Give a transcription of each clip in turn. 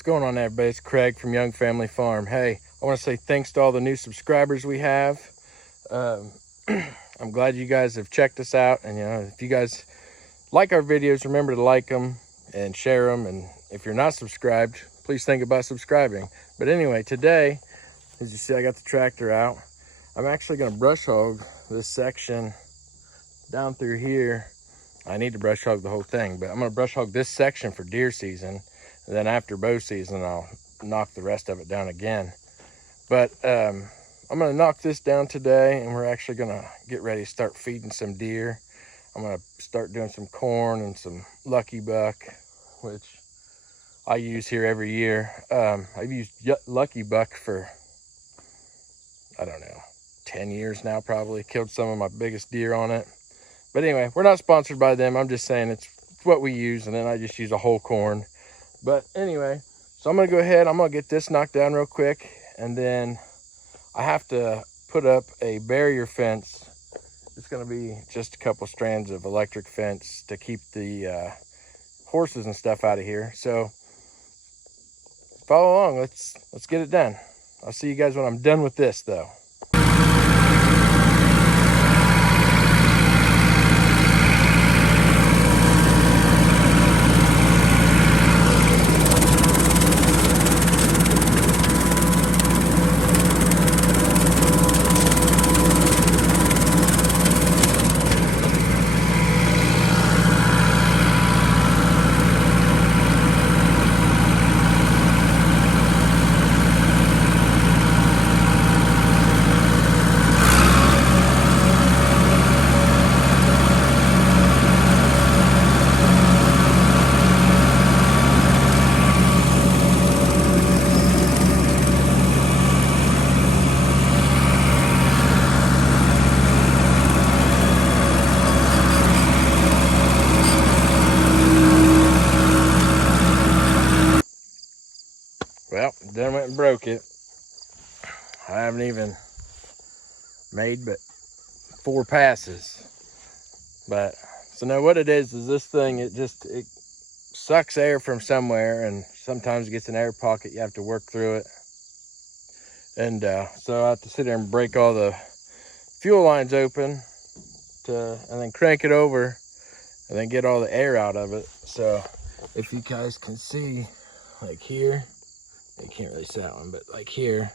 What's going on, everybody? It's Craig from Young Family Farm. Hey, I want to say thanks to all the new subscribers we have. I'm glad you guys have checked us out, and if you guys like our videos, remember to like them and share them, and if you're not subscribed, please think about subscribing. But anyway, today, as you see, I got the tractor out. I'm actually going to brush hog this section down through here. I need to brush hog the whole thing, but I'm going to brush hog this section for deer season, and then after bow season I'll knock the rest of it down again. But I'm going to knock this down today, and we're actually going to get ready to start feeding some deer. I'm going to start doing some corn and some Lucky Buck, which I use here every year. I've used Lucky Buck for, I don't know, 10 years now probably. Killed some of my biggest deer on it. But anyway, we're not sponsored by them. I'm just saying it's what we use, and then I just use a whole corn. But anyway, so I'm going to go ahead. I'm going to get this knocked down real quick, and then I have to put up a barrier fence. It's going to be just a couple strands of electric fence to keep the horses and stuff out of here. So follow along. Let's get it done. I'll see you guys when I'm done with this, though. Well, done went and broke it. I haven't even made but 4 passes. But so now what it is this thing, it sucks air from somewhere, and sometimes it gets an air pocket. You have to work through it. And so I have to sit there and break all the fuel lines open and then crank it over and then get all the air out of it. So if you guys can see, like here, you can't really see that one, but like here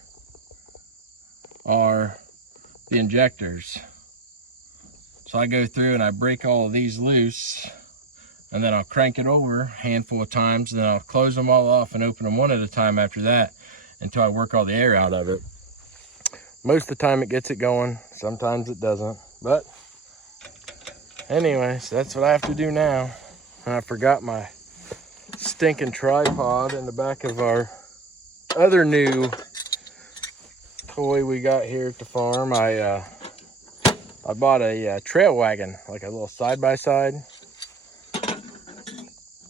are the injectors. So I go through and I break all of these loose, and then I'll crank it over a handful of times, and then I'll close them all off and open them one at a time after that until I work all the air out of it. Most of the time it gets it going, sometimes it doesn't. But anyways, that's what I have to do now. And I forgot my stinking tripod in the back of our other new toy we got here at the farm. I bought a trail wagon, like a little side-by-side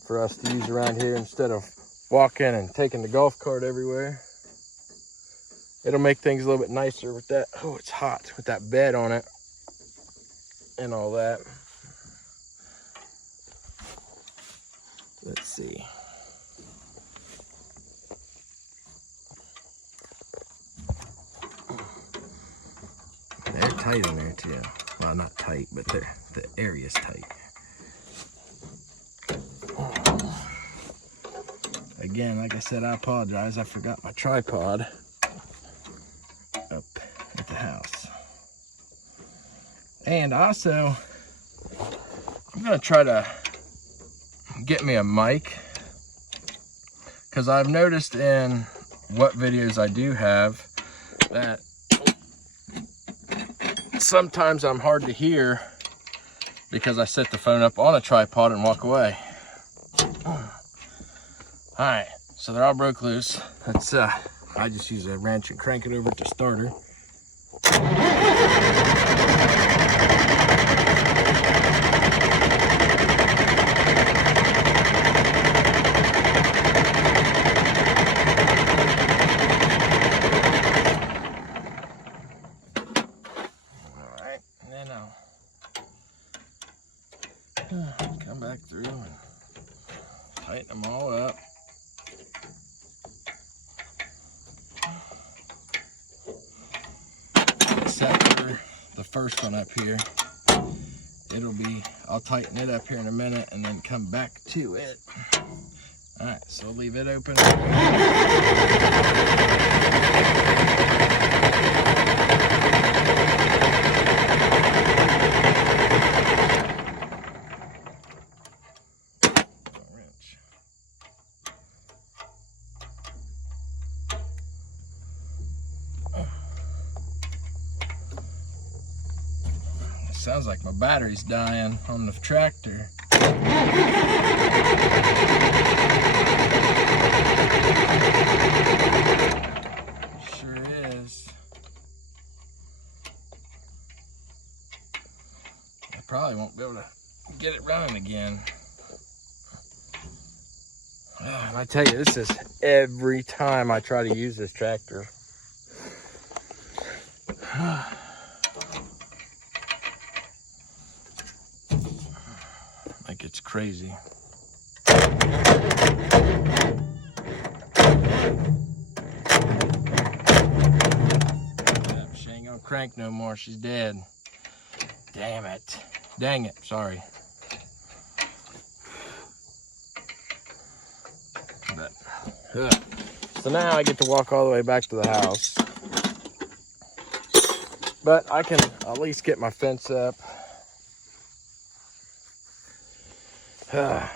for us to use around here instead of walking and taking the golf cart everywhere. It'll make things a little bit nicer with that. Oh, it's hot with that bed on it and all that. Let's see. They're tight in there too. Well, not tight, but the area's tight. Again, like I said, I apologize. I forgot my tripod up at the house. And also, I'm gonna try to get me a mic, because I've noticed in what videos I do have that sometimes I'm hard to hear because I set the phone up on a tripod and walk away. All right, so they're all broke loose. That's I just use a wrench and crank it over to starter. Come back through and tighten them all up. first one up here. I'll tighten it up here in a minute and then come back to it. All right, so I'll leave it open. Sounds like my battery's dying on the tractor. Sure is. I probably won't be able to get it running again. And I tell you, this is every time I try to use this tractor. Like it's crazy. Yep, she ain't gonna crank no more. She's dead. Damn it. Dang it. Sorry. But, so now I get to walk all the way back to the house. But I can at least get my fence up.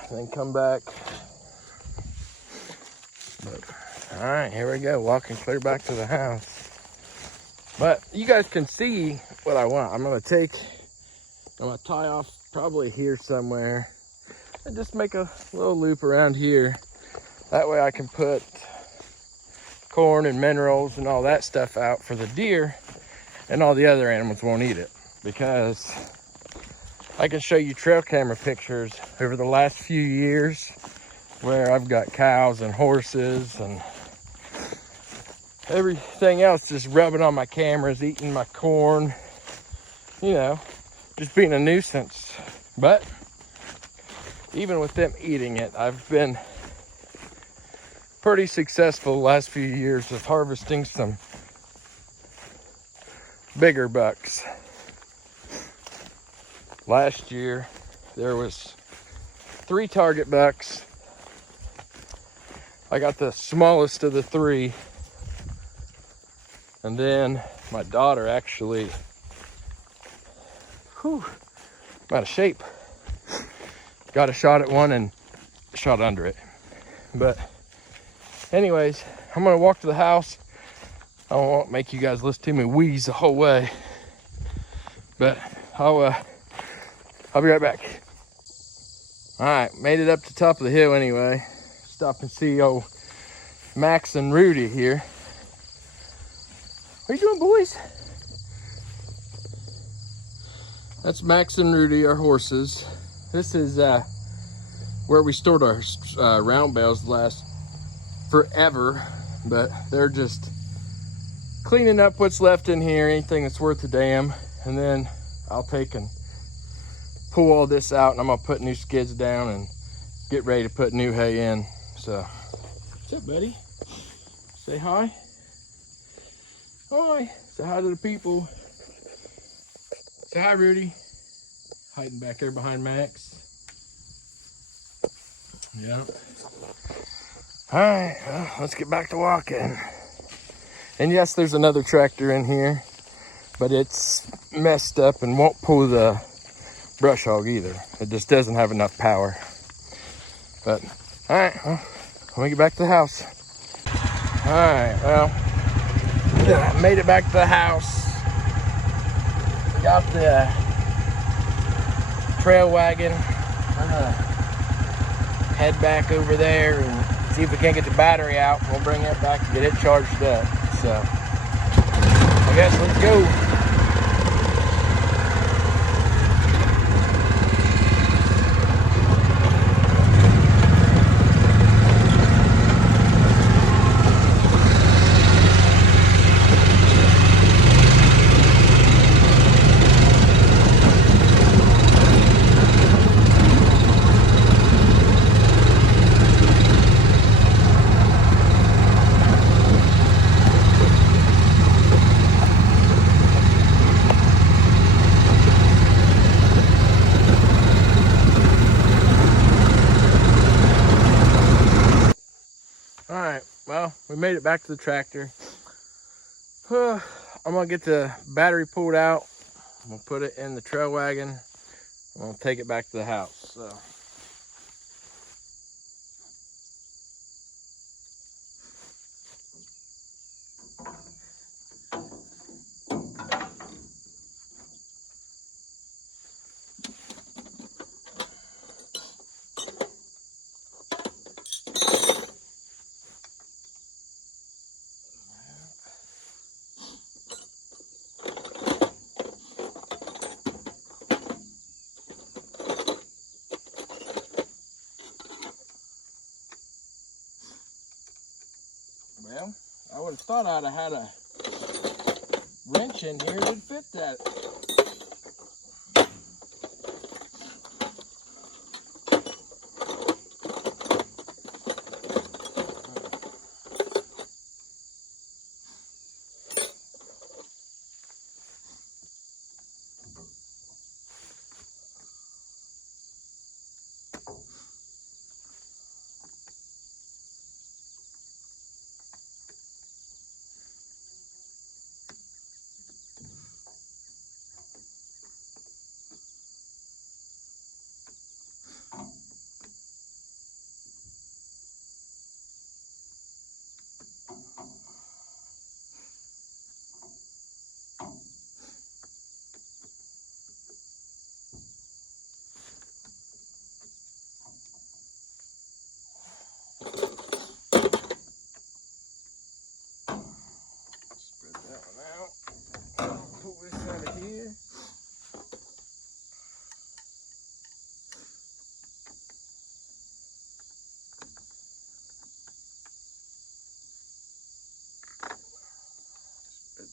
Then come back. But, all right, here we go, walking clear back to the house. But you guys can see what I want. I'm gonna tie off probably here somewhere and just make a little loop around here. That way I can put corn and minerals and all that stuff out for the deer, and all the other animals won't eat it, because I can show you trail camera pictures over the last few years where I've got cows and horses and everything else just rubbing on my cameras, eating my corn, you know, just being a nuisance. But even with them eating it, I've been pretty successful the last few years of harvesting some bigger bucks. Last year, there was 3 target bucks. I got the smallest of the 3. And then my daughter actually, I'm out of shape. Got a shot at one and shot under it. But anyways, I'm gonna walk to the house. I don't want to make you guys listen to me wheeze the whole way. But I'll be right back. All right, made it up to the top of the hill anyway. Stop and see old Max and Rudy here. What are you doing, boys? That's Max and Rudy, our horses. This is where we stored our round bales last forever, but they're just cleaning up what's left in here, anything that's worth a damn, and then I'll take and pull all this out, and I'm gonna put new skids down and get ready to put new hay in. So, what's up, buddy? Say hi. Hi. Say hi to the people. Say hi, Rudy. Hiding back there behind Max. Yeah. All right, well, let's get back to walking. And yes, there's another tractor in here, but it's messed up and won't pull the brush hog either. It just doesn't have enough power. But all right, well, let me get back to the house. All right, well, I made it back to the house. Got the trail wagon. I'm gonna head back over there and see if we can't get the battery out. We'll bring it back and get it charged up. So I guess let's go. well, we made it back to the tractor. I'm gonna get the battery pulled out. I'm gonna put it in the trail wagon. I'm gonna take it back to the house. So. Well, I would have thought I'd have had a wrench in here that fit that.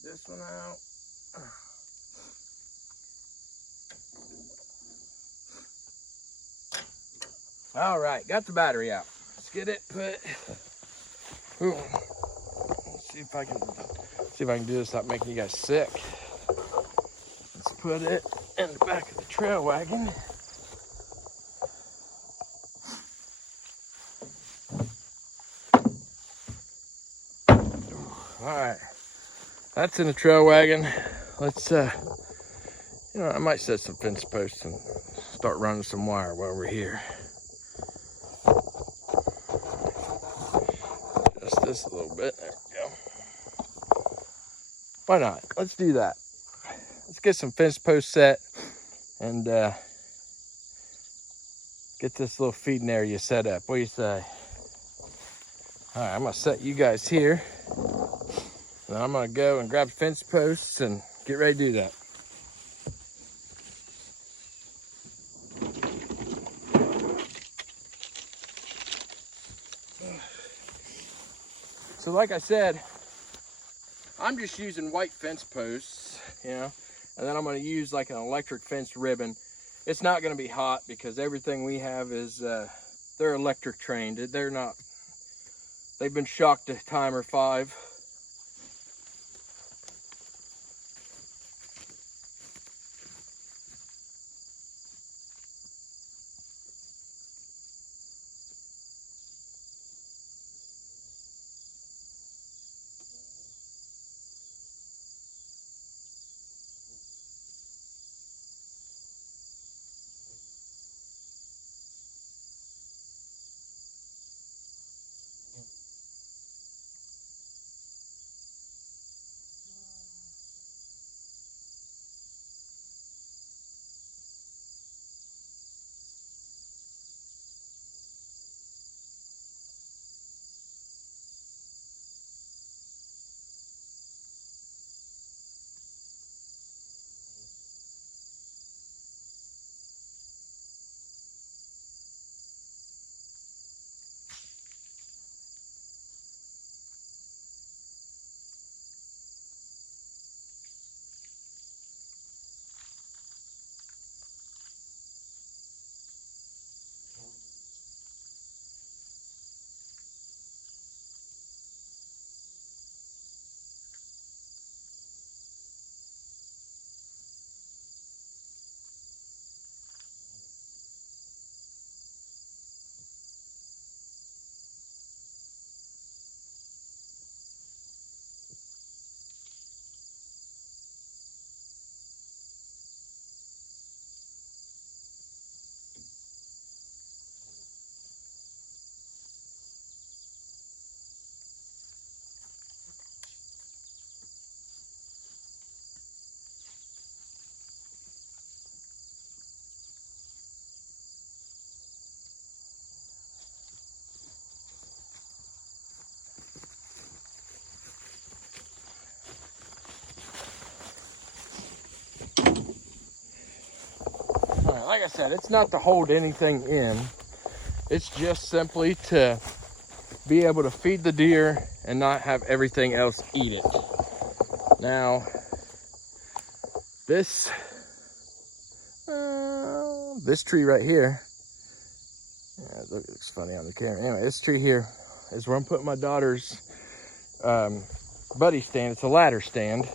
This one out. All right, got the battery out. Let's get it put. Ooh. Let's see if I can do this without making you guys sick. Let's put it in the back of the trail wagon. All right, that's in the trail wagon. Let's I might set some fence posts and start running some wire while we're here. Just this a little bit. There we go. Why not? Let's do that. Let's get some fence posts set and get this little feeding area set up. What do you say? All right, I'm gonna set you guys here. Then I'm gonna go and grab fence posts and get ready to do that. So like I said, I'm just using white fence posts, and then I'm gonna use like an electric fence ribbon. It's not gonna be hot because everything we have is, they're electric trained. They've been shocked to timer 5. like I said, it's not to hold anything in. It's just simply to be able to feed the deer and not have everything else eat it. Now, this tree right here, yeah, it looks funny on the camera. Anyway, this tree here is where I'm putting my daughter's buddy stand. It's a ladder stand.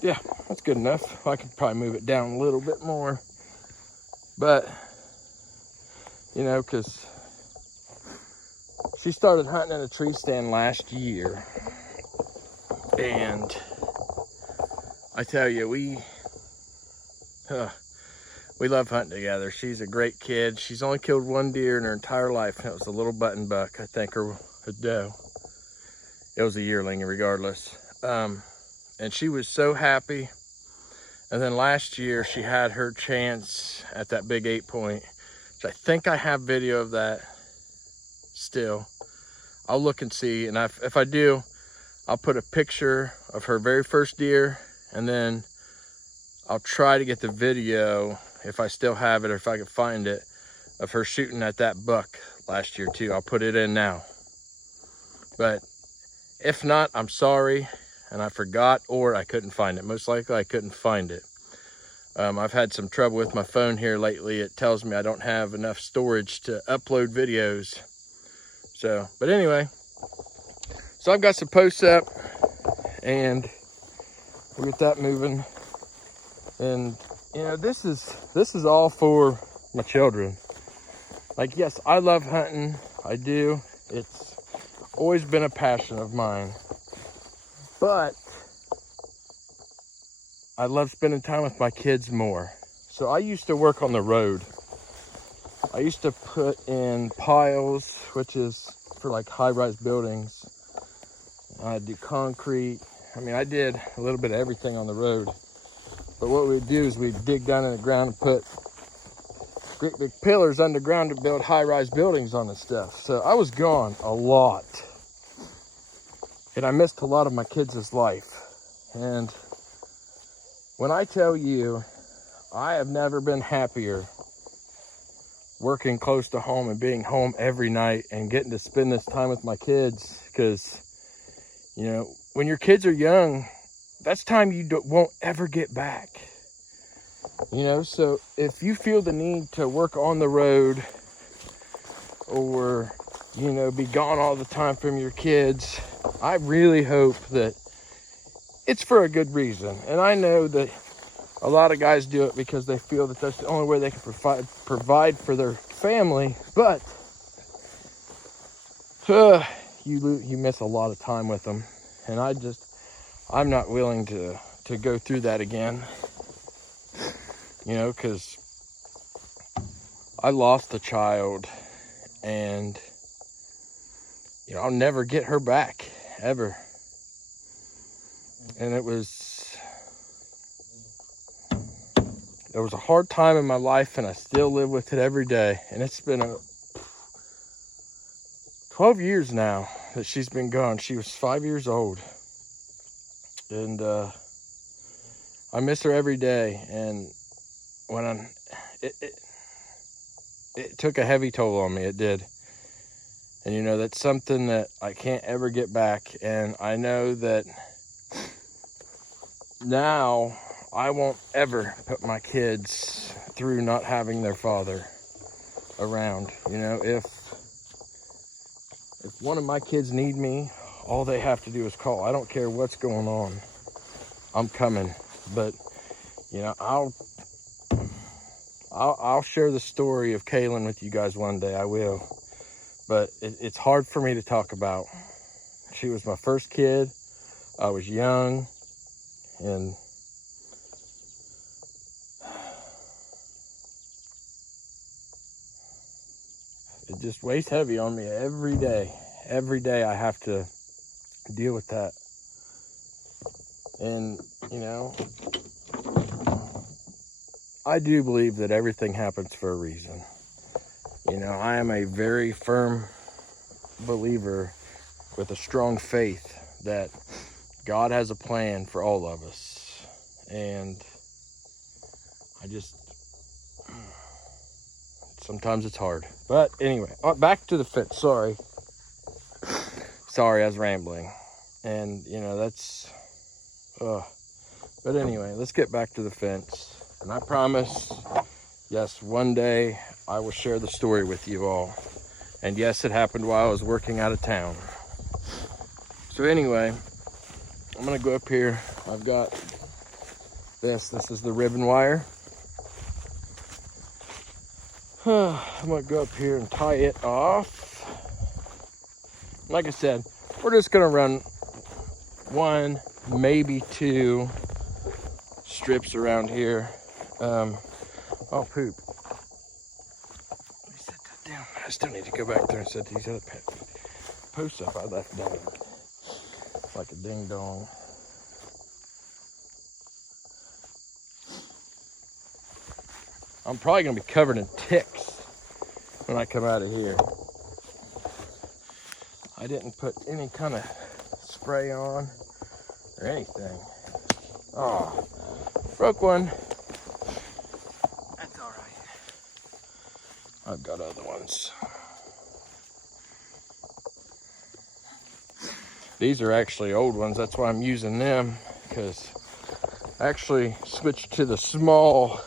Yeah, that's good enough. I could probably move it down a little bit more, but you know, because she started hunting in a tree stand last year, and I tell you, we love hunting together. She's a great kid. She's only killed one deer in her entire life, and it was a little button buck, I think, or a doe. It was a yearling, regardless. And she was so happy. And then last year, she had her chance at that big 8-point, which I think I have video of that still. I'll look and see, and if I do, I'll put a picture of her very first deer, and then I'll try to get the video, if I still have it or if I can find it, of her shooting at that buck last year too. I'll put it in now. But if not, I'm sorry, and I forgot, or I couldn't find it. Most likely I couldn't find it. I've had some trouble with my phone here lately. It tells me I don't have enough storage to upload videos. So, but anyway, so I've got some posts up, and we'll get that moving. And you know, this is all for my children. Like, yes, I love hunting. I do. It's always been a passion of mine. But I love spending time with my kids more. So I used to work on the road. I used to put in piles, which is for like high-rise buildings. I'd do concrete. I mean, I did a little bit of everything on the road. But what we'd do is we'd dig down in the ground and put great big pillars underground to build high-rise buildings on this stuff. So I was gone a lot. And I missed a lot of my kids' life. And when I tell you, I have never been happier working close to home and being home every night and getting to spend this time with my kids. Because, you know, when your kids are young, that's time you won't ever get back. You know, so if you feel the need to work on the road or, you know, be gone all the time from your kids, I really hope that it's for a good reason. And I know that a lot of guys do it because they feel that that's the only way they can provide for their family. But you miss a lot of time with them. And I'm not willing to go through that again. You know, because I lost a child, and you know, I'll never get her back, ever. And it was a hard time in my life, and I still live with it every day. And it's been 12 years now that she's been gone. She was 5 years old. And I miss her every day. And when it took a heavy toll on me, it did. And you know, that's something that I can't ever get back. And I know that now I won't ever put my kids through not having their father around. You know, if one of my kids need me, all they have to do is call. I don't care what's going on. I'm coming. But, you know, I'll share the story of Kaylin with you guys one day. I will. But it's hard for me to talk about. She was my first kid. I was young. And it just weighs heavy on me every day. Every day I have to deal with that. And, you know, I do believe that everything happens for a reason. You know, I am a very firm believer with a strong faith that God has a plan for all of us. And sometimes it's hard. But anyway, back to the fence. Sorry, I was rambling. And, you know, that's... But anyway, let's get back to the fence. And I promise, yes, one day I will share the story with you all. And yes, it happened while I was working out of town. So anyway, I'm gonna go up here. I've got this is the ribbon wire. I'm gonna go up here and tie it off. Like I said, we're just gonna run 1, maybe 2 strips around here. Oh, poop. Let me set that down. I still need to go back there and set these other posts up I left down like a ding dong. I'm probably gonna be covered in ticks when I come out of here. I didn't put any kind of spray on or anything. Oh, broke one. That's all right. I've got other ones. These are actually old ones. That's why I'm using them, because I actually switched to the small,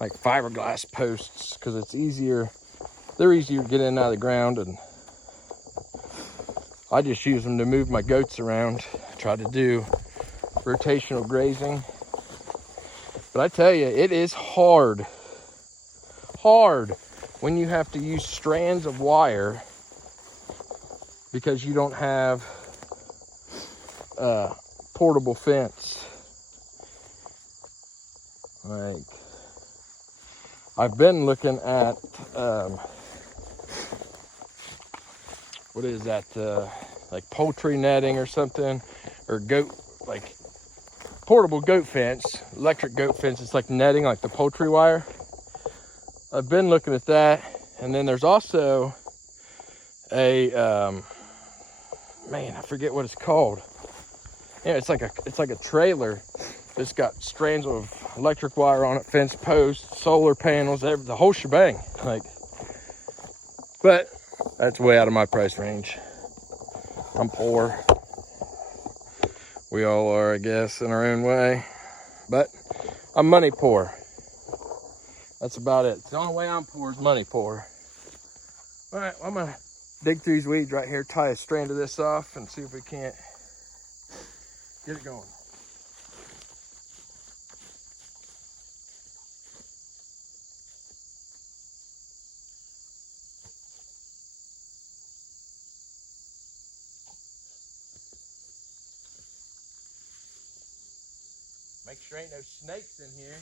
like fiberglass posts, because it's easier. They're easier to get in and out of the ground, and I just use them to move my goats around. Try to do rotational grazing. But I tell you, it is hard when you have to use strands of wire because you don't have portable fence. Like, I've been looking at what is that, like poultry netting or something, or like portable goat fence, electric goat fence. It's like netting, like the poultry wire. I've been looking at that. And then there's also a man, I forget what it's called. Yeah, it's like a trailer. It's got strands of electric wire on it, fence posts, solar panels, the whole shebang. Like, but that's way out of my price range. I'm poor. We all are, I guess, in our own way. But I'm money poor. That's about it. The only way I'm poor is money poor. All right, well, I'm gonna dig through these weeds right here, tie a strand of this off, and see if we can't get it going. Make sure ain't no snakes in here.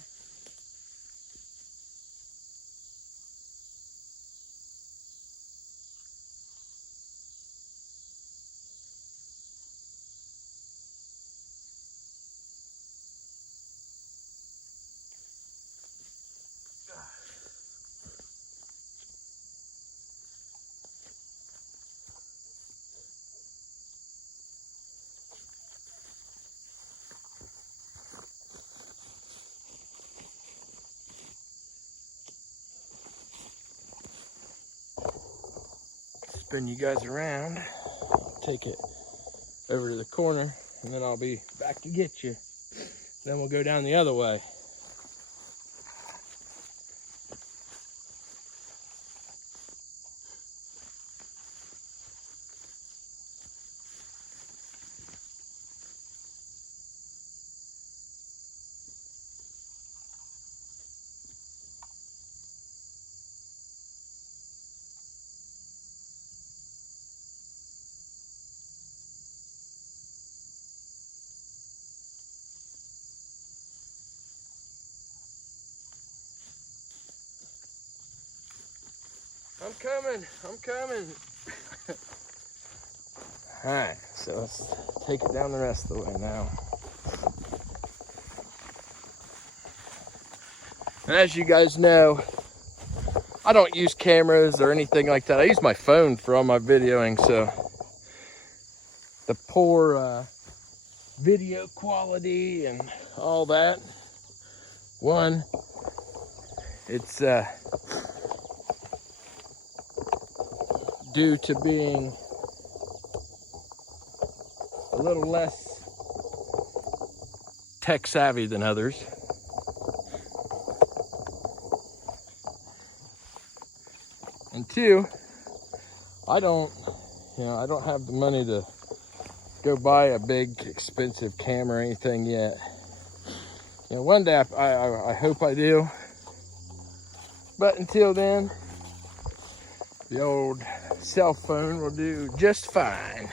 Spin you guys around, take it over to the corner, and then I'll be back to get you. Then we'll go down the other way. I'm coming. All right, so let's take it down the rest of the way now. And as you guys know, I don't use cameras or anything like that. I use my phone for all my videoing, so the poor video quality and all that, one, it's due to being a little less tech savvy than others. And two, I don't have the money to go buy a big expensive camera or anything yet. One day I hope I do. But until then, the old cell phone will do just fine.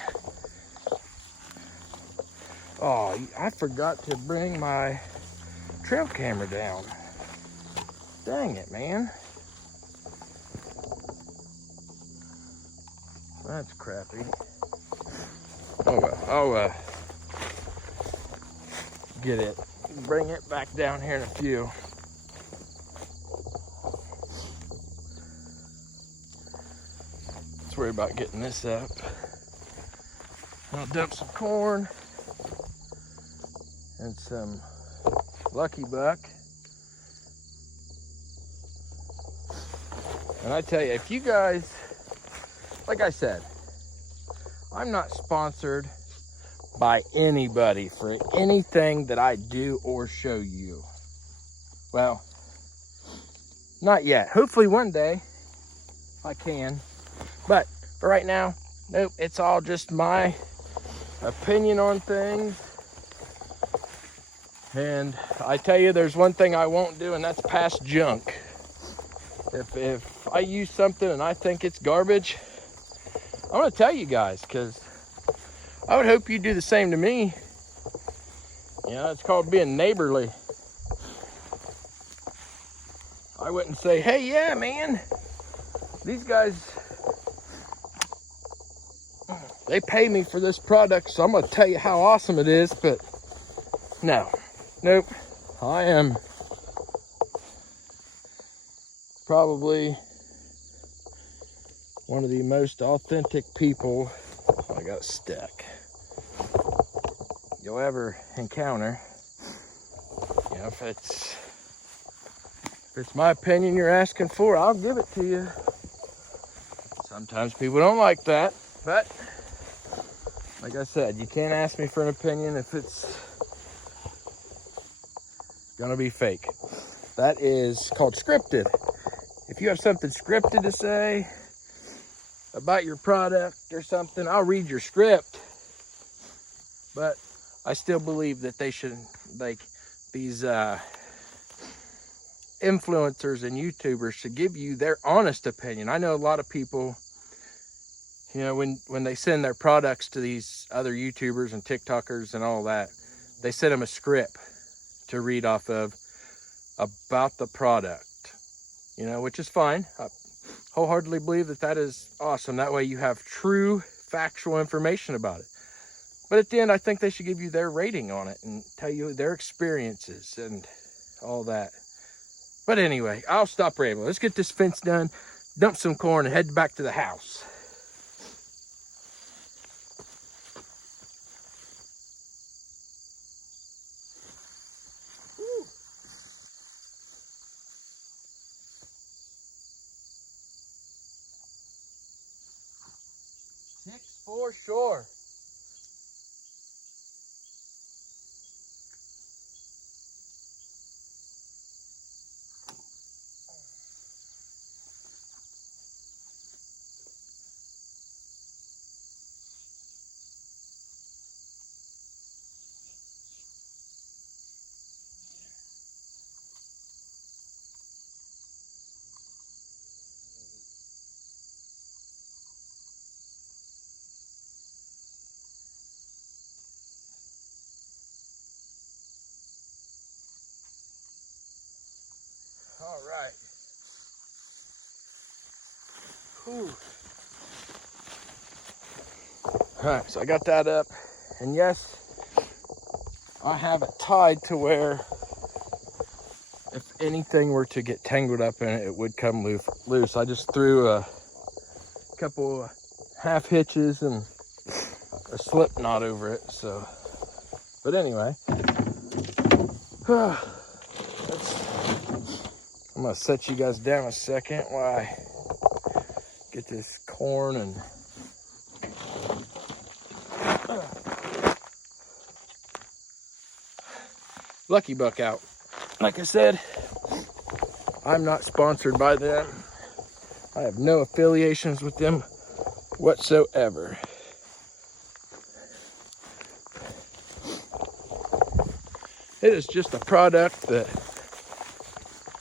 Oh, I forgot to bring my trail camera down. Dang it, man. That's crappy. Oh well, I'll get it, bring it back down here in a few. Let's worry about getting this up. I'll dump some corn and some Lucky Buck. And I tell you, if you guys, like I said, I'm not sponsored by anybody for anything that I do or show you. Well, not yet. Hopefully one day I can. But for right now, nope, it's all just my opinion on things. And I tell you, there's one thing I won't do, and that's pass junk. If I use something and I think it's garbage, I'm gonna tell you guys, because I would hope you do the same to me. It's called being neighborly. I wouldn't say, hey, yeah, man, these guys, they pay me for this product, so I'm gonna tell you how awesome it is. But no, nope, I am probably one of the most authentic people, I got stuck, you'll ever encounter. If it's my opinion you're asking for, I'll give it to you. Sometimes people don't like that, but like I said, you can't ask me for an opinion if it's gonna be fake. That is called scripted. If you have something scripted to say about your product or something, I'll read your script. But I still believe that they should, like, these influencers and YouTubers should give you their honest opinion. I know a lot of people, when they send their products to these other YouTubers and TikTokers and all that, they send them a script to read off of about the product, which is fine. I wholeheartedly believe that is awesome. That way you have true factual information about it. But at the end, I think they should give you their rating on it and tell you their experiences and all that. But anyway, I'll stop rambling. Let's get this fence done, dump some corn, and head back to the house. Woo. 6-4 shore. All right. Whew. All right, so I got that up, and yes, I have it tied to where if anything were to get tangled up in it, it would come loose. I just threw a couple half hitches and a slip knot over it. So, but anyway, I'm gonna set you guys down a second while I get this corn and Lucky Buck out. Like I said, I'm not sponsored by them. I have no affiliations with them whatsoever. It is just a product that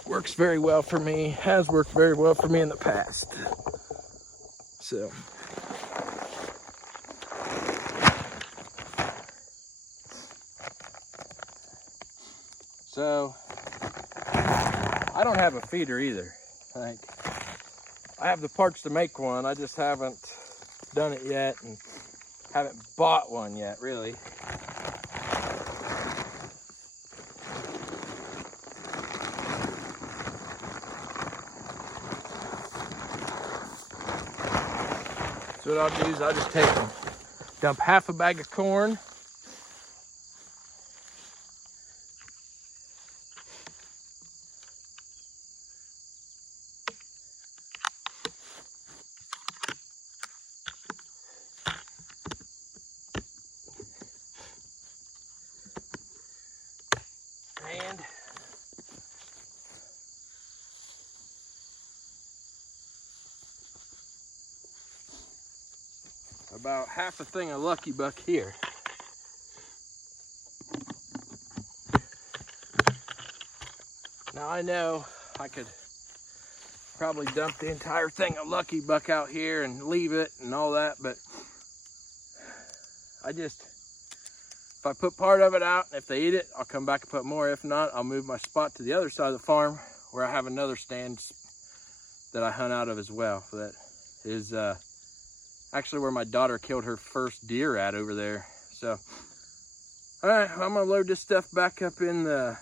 works very well for me, has worked very well for me in the past. So I don't have a feeder either. Like, I have the parts to make one, I just haven't done it yet and haven't bought one yet, really. So what I'll do is I'll just take them, dump half a bag of corn, and about half a thing of Lucky Buck here. Now I know I could probably dump the entire thing of Lucky Buck out here and leave it and all that, but if I put part of it out, if they eat it, I'll come back and put more. If not, I'll move my spot to the other side of the farm where I have another stand that I hunt out of as well. That is actually where my daughter killed her first deer at over there. So, all right, I'm gonna load this stuff back up in the,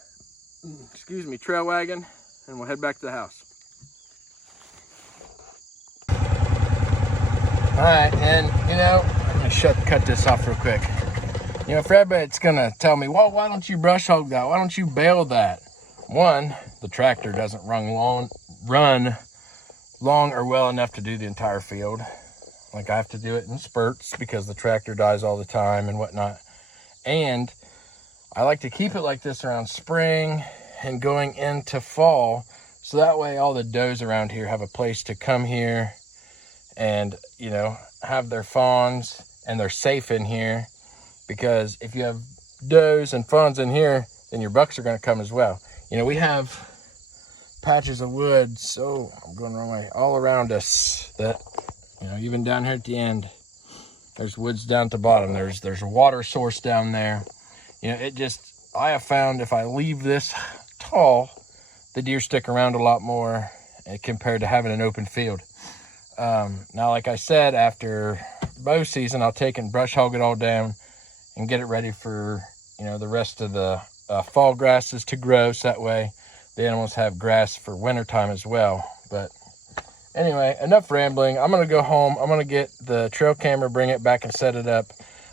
trail wagon, and we'll head back to the house. All right, and I'm gonna cut this off real quick. For everybody that's gonna tell me, well, why don't you brush hog that? Why don't you bale that? One, the tractor doesn't run long or well enough to do the entire field. Like, I have to do it in spurts because the tractor dies all the time and whatnot. And I like to keep it like this around spring and going into fall, so that way all the does around here have a place to come here and, have their fawns, and they're safe in here. Because if you have does and fawns in here, then your bucks are going to come as well. We have patches of wood, so I'm going the wrong way, all around us that, even down here at the end, there's woods down at the bottom. There's a water source down there. I have found if I leave this tall, the deer stick around a lot more compared to having an open field. Now, like I said, after bow season, I'll take and brush hog it all down and get it ready for, the rest of the fall grasses to grow. So that way the animals have grass for wintertime as well. But anyway, enough rambling. I'm going to go home. I'm going to get the trail camera, bring it back and set it up.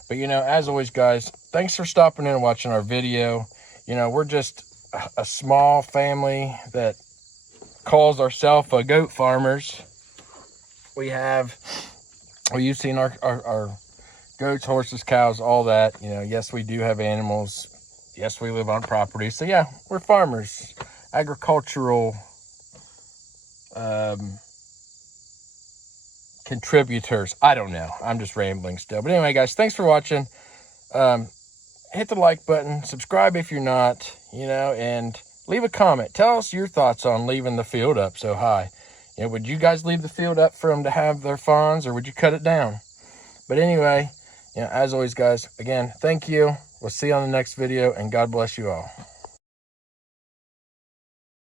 But, as always, guys, thanks for stopping in and watching our video. We're just a small family that calls ourselves goat farmers. You've seen our goats, horses, cows, all that. Yes, we do have animals. Yes, we live on property. So yeah, we're farmers, agricultural contributors. I don't know. I'm just rambling still. But anyway, guys, thanks for watching. Hit the like button, subscribe if you're not, and leave a comment. Tell us your thoughts on leaving the field up so high. Would you guys leave the field up for them to have their fawns, or would you cut it down? But anyway, as always, guys, again, thank you. We'll see you on the next video, and God bless you all.